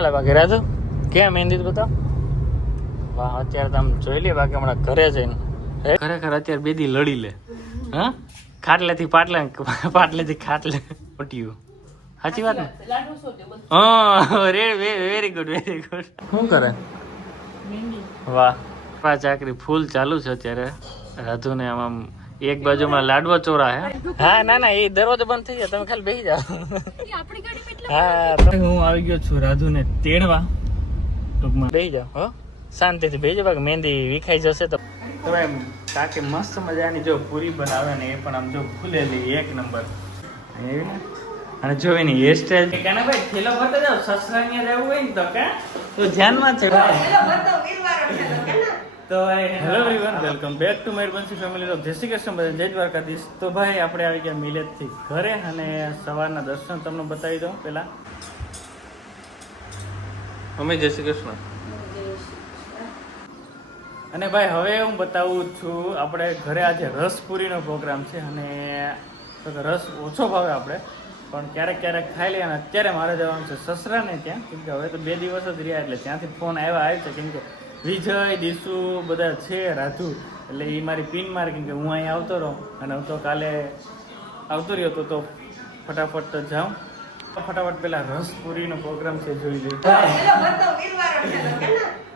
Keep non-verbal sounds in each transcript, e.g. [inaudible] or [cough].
હાલે બાકી રાજુ? કેમ મહેંદી બતાવ? વાહ અત્યારે તમે જોઈ લે બાકી હમણાં ઘરે જઈને. હે? ખરેખર અત્યારે બે દી લડી લે. હા? ખાટલેથી પાટલે [laughs] પાટલેથી ખાટલે ઉઠ્યું સાચી વાત ને? હા વેરી ગુડ વેરી ગુડ શું કરે? વાહ. આ ચાકરી ફૂલ ચાલુ છે અત્યારે. રાધુને આમ આમ એક બાજુમાં લાડવો ચોરા હે? હા ના ના એ દરવાજો બંધ થઈ જાય તમે ખાલી બેસી જાઓ. હા હું આવી ગયો છું રાધુ ને તેડવા. ટૂંકમાં. બેસી જાઓ હો. શાંતિથી બેસી જાવ મહેંદી વિખાઈ જશે તો. તમે કાકી મસ્ત મજાની જો પૂરી બનાવે ને એ પણ આમ જો ફૂલેલી એક નંબર. અને જો એની હેરસ્ટાઈલ કાના ભાઈ થેલો ભરતા જાવ સસરાની રહેવું હોય ને તો કા? તો ધ્યાનમાં છે. તો hello everyone welcome back to my Bansi family of Jai Shri Krishna બધા જય દ્વારકાધીશ. તો ભાઈ આપણે આવી ગયા મિલેજથી ઘરે અને સવારના દર્શન તમને બતાવી દઉં પહેલા. અમે જય શ્રી કૃષ્ણ. અને ભાઈ હવે હું બતાવું છું આપણે ઘરે આજે રસપુરીનો પ્રોગ્રામ છે અને રસ ઓછો ભાવે આપણે. પણ ક્યારેક ક્યારેક ખાઈ લઈએ અને અત્યારે મારે જવાનું છે સસરાને ત્યાં. કેમ કે હવે તો બે દિવસ જ રહ્યા એટલે ત્યાંથી ફોન આવ્યા આવ્યો છે. કેમ કે વિજય દિશુ બધા છે રાજુ. એટલે એ મારી પિન માર્કિંગ કે હું અહીં આવતો રહું અને હું તો કાલે આવતો રહ્યો તો તો ફટાફટ તો જાઉં. ફટાફટ પેલા રસપુરીનો પ્રોગ્રામ છે જોઈ લઈએ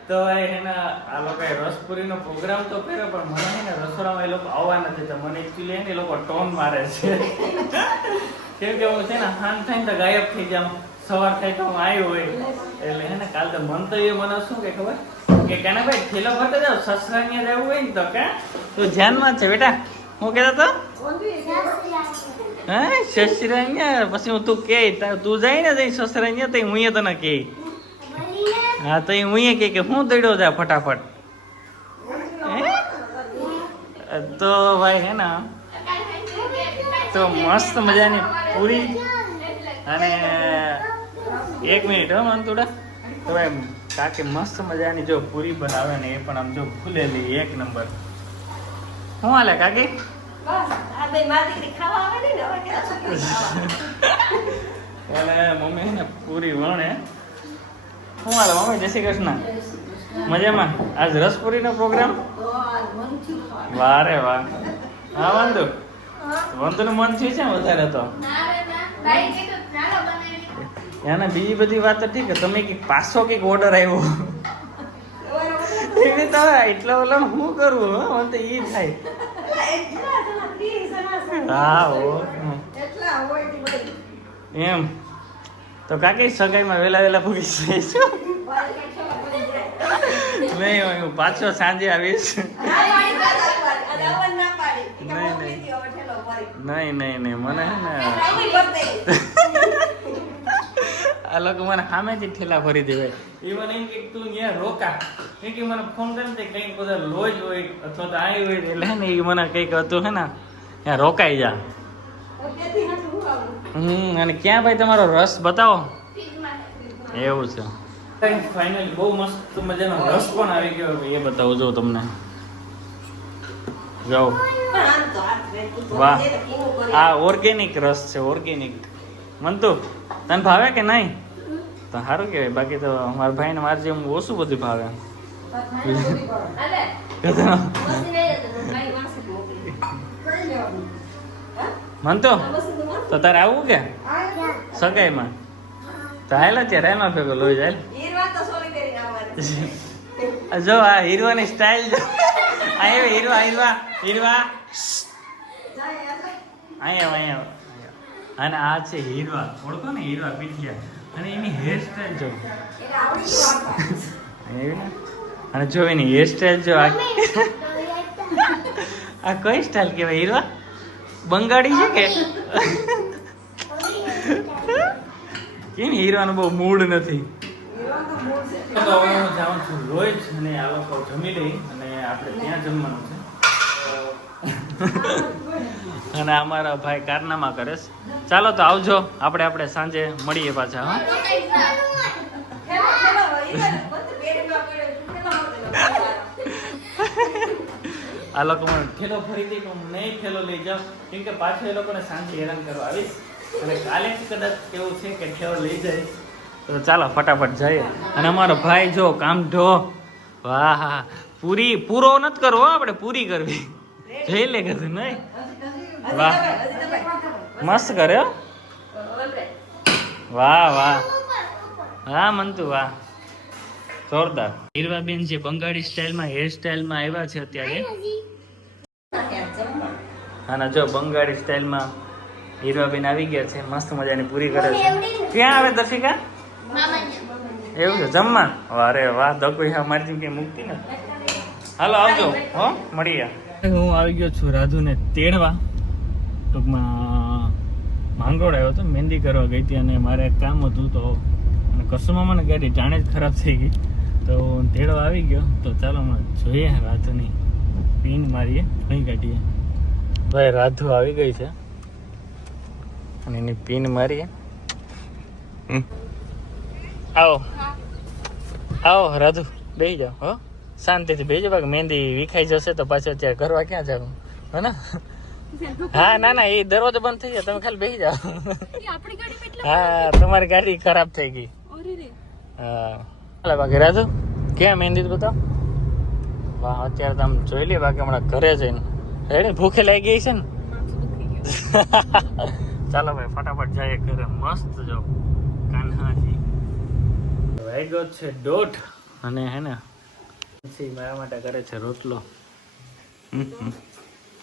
તો એના આ લોકોએ રસપુરીનો પ્રોગ્રામ તો કર્યો પણ મને છે ને રસોડામાં એ લોકો આવવા નથી તો મને એકચ્યુઅલી એને એ લોકો ટોન મારે છે. કેમ કે હું છે ને હાન થઈને તો ગાયબ થઈ જાઉં. સવાર થાય તો હું આવ્યો હોય. એટલે હે ને કાલ તો મન તો એ મને શું કે ખબર? કે કેના થેલો ભરતા જાવ સસરાની રહેવું હોય ને તો કે? તો ધ્યાનમાં છે બેટા. હું કહેતો તો હે સસરાનિયા? પછી હું તું કે તું જાય ને જઈ સસરાનિયા તો હું તને કે. હા તો હું કે કે હું દડ્યો જા ફટાફટ? તો ભાઈ હે ને? તો મસ્ત મજાની પૂરી. અને એક મિનિટ હો મંતુડા તો ભાઈ કાકી મસ્ત મજાની જો પૂરી બનાવે ને એ પણ આમ જો ફૂલેલી એક નંબર. શું હાલે કાકી? અને મમ્મી ને પૂરી વણે. શું હાલે મમ્મી? જય શ્રી કૃષ્ણ. મજામાં? આજ રસપુરીનો પ્રોગ્રામ? વારે વાહ. હા વાંધો વાંધોનું મન થયું છે ને વધારે તો? એને બીજી બધી વાત તો ઠીક તમે કંઈક પાછો કંઈક ઓર્ડર આવ્યો એટલે તો એટલા ઓલા હું કરું હો? મને તો ઈ થાય. હા હો. એમ. તો કાકી સગાઈમાં વેલા વેલા પૂરી જઈશું નહીં હું પાછો સાંજે આવીશ. નહીં નહીં. નહીં મને ને આ લોકો મને સામેથી ઠેલા ભરી દેવાય એ મને એમ કે તું ત્યાં રોકા. કેમ કે મને ફોન કરે ને કંઈક બધા લોજ હોય અથવા તો આય હોય એટલે ને એ મને કંઈક હતું હે ને ત્યાં રોકાઈ જા. હમ અને ક્યાં ભાઈ તમારો રસ બતાવો? એવું છે. ફાઇનલી બહુ મસ્ત મજાનો રસ પણ આવી ગયો એ બતાવો જો તમને. જાઓ. વાહ. આ ઓર્ગેનિક રસ છે ઓર્ગેનિક મનતુ તને ભાવે કે નહીં? તો સારું કહેવાય. બાકી તો મારા ભાઈને મારે જેમ ઓછું બધું ભાવે. મનતો, તો તારે આવું કે? સગાઈમાં? તો હાલ ત્યારે એમાં ભેગો લોહી જાય. જો, આ હીરવાની સ્ટાઇલ જો. અહીંયા હીરવા હીરવા હીરવા. અહીંયા અહીંયા અને આ છે હીરવા. ઓળખો ને હીરવા પીઠિયા અને એની હેર સ્ટાઇલ જો [laughs] અને જો એની હેર સ્ટાઈલ જો આ [laughs] આ કઈ સ્ટાઈલ કહેવાય હીરવા બંગાળી છે કે? [laughs] કેમ હીરવાનું બહુ મૂડ નથી? તો હવે હું જાઉં છું રોજ અને આ લોકો જમી લઈ અને આપણે ત્યાં જમવાનું છે. અને અમારા ભાઈ કારનામા કરે ચાલો તો આવજો. આપણે આપણે સાંજે મળીએ પાછા, હા. આ લોકો મને ઠેલો ફરી દે નહીં ઠેલો લઈ જાઉં. કેમ કે પાછું એ લોકોને સાંજે હેરાન કરવા આવીશ. અને કાલે કદાચ કેવું છે કે ઠેલો લઈ જાય. તો ચાલો ફટાફટ જઈએ. અને અમારો ભાઈ જો કામ ઢો. વાહ પૂરી, પૂરો નથી કરવો આપણે, પૂરી કરવી. જઈ લે કીધું નહીં? વાહ. મસ્ત કરે હો. વાહ વાહ. હા મંતુ વાહ. જોરદાર. હીરવાબેન જે બંગાળી સ્ટાઇલમાં હેર સ્ટાઇલમાં આવ્યા છે અત્યારે. અને જો બંગાળી સ્ટાઇલમાં હીરવાબેન આવી ગયા છે. મસ્ત મજાની પૂરી કરે છે. ક્યાં આવે દર્શિકા? એવું છે જમવા? અરે વાહ દગોઈ હા મારી જેમ કે મૂકતી ને હાલો આવજો. હો મળીએ. હું આવી ગયો છું રાધુને તેડવા. ટૂંકમાં માંગરોળ આવ્યો હતો, મહેંદી કરવા ગઈ હતી અને મારે કામ હતું તો અને કસ્ટમરમાં મને ગાડી જાણે જ ખરાબ થઈ ગઈ. તો હું તેડવા આવી ગયો. તો ચાલો જોઈએ રાધુની પિન મારીએ અહીં કાઢીએ. ભાઈ, રાધુ આવી ગઈ છે. અને એની પિન મારીએ. આવો. આવો, રાધુ બેસી જાઓ, હો. શાંતિથી બેસી જાઓ. બાકી મહેંદી વિખાઈ જશે તો પાછો અત્યારે કરવા ક્યાં જવું હે ને? હા ના ના એ દરવાજો બંધ થઈ જાય તમે ખાલી બેસી જાઓ. હા તમારી ગાડી ખરાબ થઈ ગઈ. હા. બાકી રાજુ ક્યાં મહેંદી બતાવ? વાહ અત્યારે તમે જોઈ લે બાકી હમણાં ઘરે જઈને. રેડી ભૂખે લાગી ગઈ છે ને? [laughs] ચાલો ભાઈ ફટાફટ જઈએ ઘરે. મસ્ત જો કાન્હાજી. વાગ્યો છે દોઢ. અને હે ને પછી મારા માટે કરે છે રોટલો.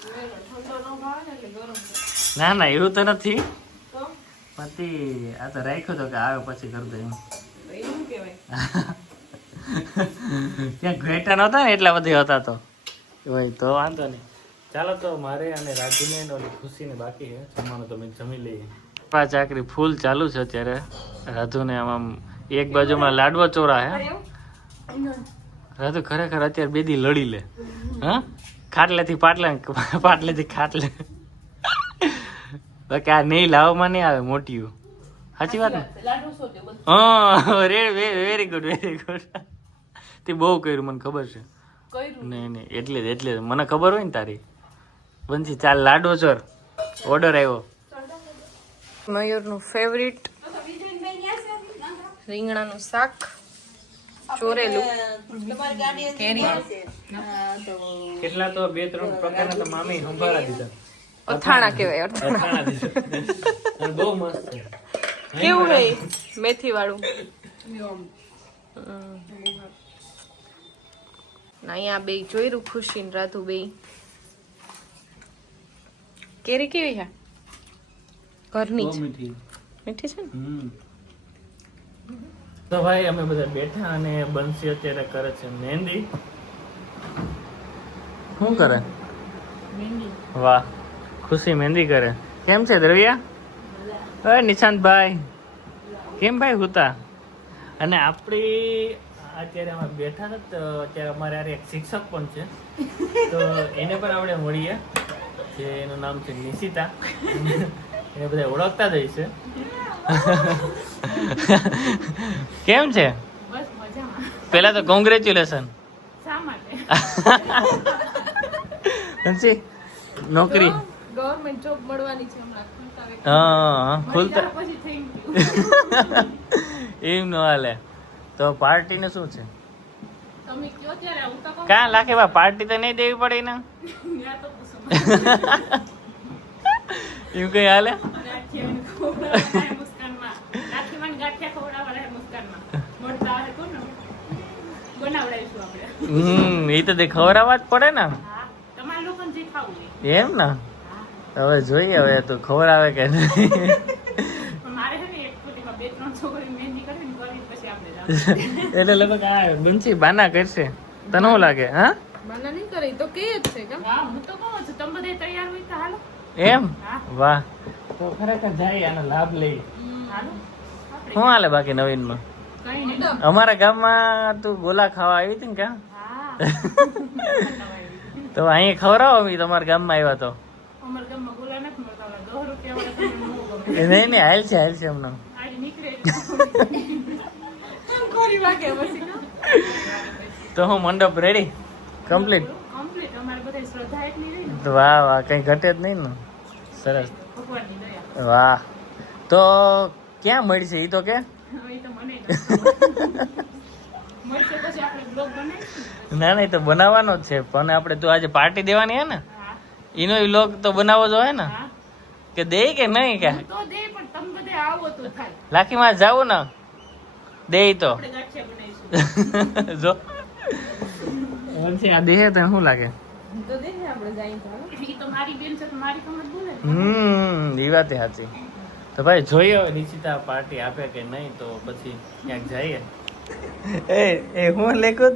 ન ને એટલે ગરમ ના ના એવું તો નથી. પતિ પછી આ તો રાખ્યો તો કે આવે પછી કરી દે એમ. [laughs] ત્યાં ઘેટા નહોતા ને એટલા બધી હતા તો. ભાઈ તો વાંધો નહીં. ચાલો તો મારે અને રાજુને ને ઓલી ખુશીને બાકી છે. જમવાનું તમે મેં જમી લઈએ. પા ચાકરી ફૂલ ચાલુ છે અત્યારે. રાધુને આમ આમ એક બાજુમાં લાડવા ચોરા હે. રાધુ ખરેખર અત્યારે બેદી લડી લે. હા? ખાટલેથી પાટલે [laughs] પાટલેથી ખાટલે. બાકી આ નહીં લાવવામાં નહીં આવે મોટીયું. સાચી વાત ને? હા વેરી ગુડ વેરી ગુડ તે બહુ કર્યું મને ખબર છે. નહીં નહીં એટલે જ એટલે જ. મને ખબર હોય ને તારી. બંસી ચાલ લાડો ચોર. ઓર્ડર આવ્યો. મયુરનું ફેવરિટ રીંગણાનું શાક. ચોરેલું. કેરી. કેટલા તો બે ત્રણ પ્રકારના તો મામી સંભાળા દીધા. અથાણા કહેવાય અથાણા. દીધા. બહુ મસ્ત કેવું હે મેથી વાળું અહીંયા બે જોઈરું ખુશી ને રાધુ બે કેરી કેવી છે ઘરની મીઠી. છે ને. તો ભાઈ અમે બધા બેઠા અને બંસી અત્યારે કરે છે મહેંદી. શું કરે? વાહ ખુશી મહેંદી કરે. કેમ છે દ્રવ્યા? અરે નિશાંતભાઈ. કેમ ભાઈ હુતા? અને આપણી અત્યારે અમે બેઠા હતા તો અત્યારે અમારે હારે એક શિક્ષક પણ છે. તો એને પણ આપણે મળીએ. જે એનું નામ છે નિશિતા. એને બધા ઓળખતા જ હશે [laughs] કેમ છે? બસ મજામાં. પહેલા તો કોંગ્રેચ્યુલેશન શા માટે? [laughs] હંસી નોકરી. ગવર્મેન્ટ જોબ મળવાની છે હમણાં. ખુલતા હા ખુલતા. પછી થેન્ક યુ [laughs] એમ ન હાલે. તો પાર્ટીને શું છે? તમે કયો ત્યારે હું તો કાં લાખે બા પાર્ટી તો નહીં દેવી પડે ને? એમ કઈ હાલે ગાંઠિયાને ખવડાવવાના હે મુસ્કાનમાં. રાખીમાં ગાંઠિયા ખવડાવવાના મુસ્કાનમાં. મળતા હે બનાવડાવીશું આપણે. હમ એ તો તે ખવડાવવા જ પડે ને. હા, લોકોને જે ખાવું એમ ને? હવે જોઈએ હવે તો આવે કે નહીં. પણ મારે છે ને એક ફૂટીમાં બે ત્રણ છોકરી મહેંદી કરીને કરી પછી આપણે જાવું. એટલે લગભગ આ બાના કરશે. તને શું લાગે હા? માના નહીં કરે તો કે જ છે હા હું તો કહું છું તમે બધા તૈયાર હોય તો હાલો. એમ? વાહ. તો ખરેખર જાય આનો લાભ લઈ હાલો. શું હાલે બાકી નવીનમાં? અમારા ગામમાં તું ગોલા ખાવા આવી હતી ને ક્યાં? [laughs] તો અહીંયા ખવડાવો અમે તમારા ગામમાં આવ્યા તો. નહીં નહીં હાલ છે હાલ છે હમણાં? તો હું મંડપ રેડી કમ્પ્લીટ વાહ વાહ કઈ ઘટે જ નહીં ને. સરસ. વાહ. તો ક્યાં મળશે? એ તો કે? હવે તો મને નથી ખબર. મળશે પછી આપણે બ્લોગ બનાવીશું ના? ના એ તો બનાવવાનો જ છે. પણ આપણે તો આજે પાર્ટી દેવાની હે ને? એનો લોક તો બનાવવો હોય ને? કે દે કે નહીં કે? લાખી માં દે પણ તમે બધે આવો તો થાય. લાખીમાં જાવું ને? દે તો. આપણે ગાંઠિયા બનાવીશું. [laughs] જો. વંશી આ દેહે તને શું લાગે? તો દે ને આપણે જાય તો. ઈ તો મારી બેન છે તો મારી કમર બોલે. હમ એ વાત સાચી. તો ભાઈ જોઈએ હવે નિશિતા પાર્ટી આપે કે નહીં તો પછી ક્યાંક જઈએ. એ એ હું લેખો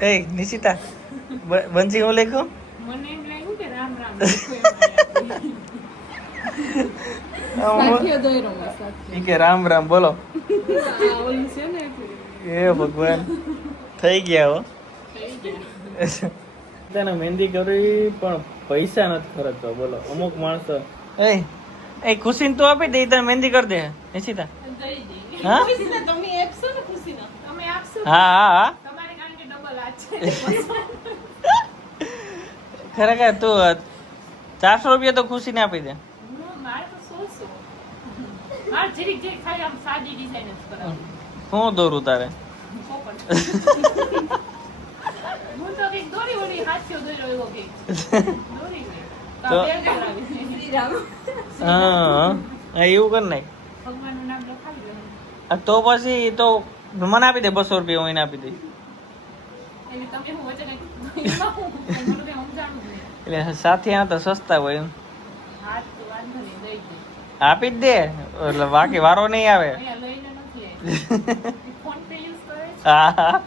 એ નિશિતા બંસી હું લેખો? મને એમ લાગ્યું કે રામ રામ. કે રામ રામ બોલો. આ ઓલું છે ને એટલે. એ ભગવાન. થઈ ગયા હો. [laughs] તને મહેંદી કરવી પણ પૈસા નથી ખર્ચવા બોલો. અમુક માણસો એ એ ખુશીને તું આપી દે તને મહેંદી કરી દે નિશિતા. હા? હા? [laughs] ખરેખર તું ચારસો રૂપિયા તો ખુશી ને આપી દે. હું દોરું તારે? [laughs] તો [laughs] હા એવું કર નાખ તો પછી તો મને આપી દે બસો રૂપિયા હું એને આપી દઈશ. એટલે સાથે આ તો સસ્તા હોય એમ. આપી જ દે એટલે બાકી વારો નહીં આવે. [laughs] હા હા.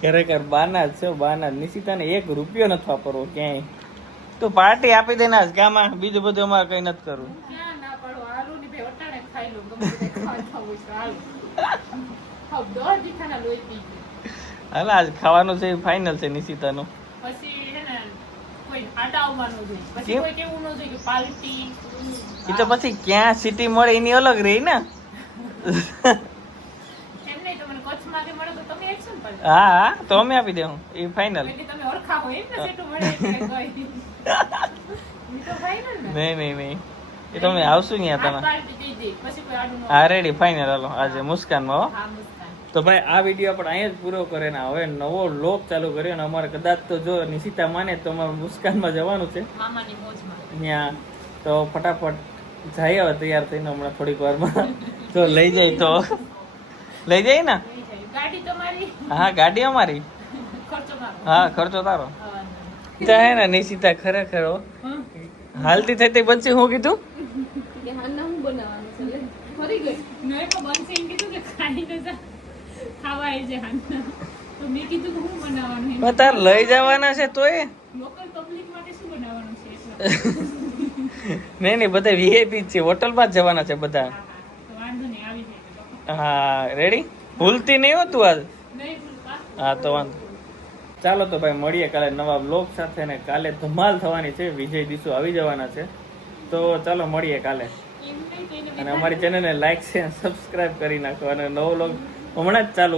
ખરેખર બાના જ છે બાના જ. નિશિતાને એક રૂપિયો નથી વાપરવો ક્યાંય. તું પાર્ટી આપી દેના ને ગામાં બીજું બધું અમારે કઈ નથી કરવું. હાલો આજ ખાવાનું છે ફાઇનલ છે નિશિતાનું. એ તો પછી ક્યાં સિટી મળે એની અલગ રહી ને એમ નહીં તો મને કચ્છમાં કે મળે તો તમે એકસો ને પાર્ટી હા હા તો અમે આપી દેવું. એ ફાઇનલ ને [laughs] તો ને. નહીં નહીં નહીં એ તમે આવશું ત્યાં તમે. ન હા રેડી ફાઇનલ હાલો આજે મુસ્કાનમાં હો. હા મુસ્કાન. તો ભાઈ આ વીડિયો આપણે અહીંયા જ પૂરો કરે ને હવે નવો લોક ચાલુ કર્યો ને અમારે કદાચ તો જો નિશિતા માને તો અમારે મુસ્કાનમાં જવાનું છે. ત્યાં તો ફટાફટ જઈ હવે તૈયાર થઈને હમણાં થોડીક વારમાં. [laughs] જો લઈ જાય તો. લઈ જાય ને. ગાડી તમારી હા ગાડી અમારી. હા ખર્ચો તારો. ચાહે હે ને નિશિતા ખરેખર હાલતી થઈ હાલતી થતી બનશે હું કીધું? કે હાલના હું બનાવવાનું છે લે. ફરી ગઈ. મેં તો બનશે એમ કીધું કે ખાઈને જા. ખાવા આવી જાય હાલના તો મેં કીધું કે હું પણ તાર લઈ જવાના છે તોય? લોકલ પબ્લિક માટે શું બનાવવાનું છે એટલે? [laughs] નહીં નહીં બધા વીઆઈપી છે. હોટલમાં જ જવાના છે બધા. હા રેડી ભૂલતી નહીં હોતું આજ હા તો વાંધો. ચાલો તો ભાઈ મળીએ કાલે નવા બ્લોગ સાથે ને કાલે ધમાલ થવાની છે. વિજય દિશુ આવી જવાના છે. તો ચાલો મળીએ કાલે. અને અમારી ચેનલને લાઈક છે સબસ્ક્રાઈબ કરી નાખો. અને નવો બ્લોગ હમણાં જ ચાલુ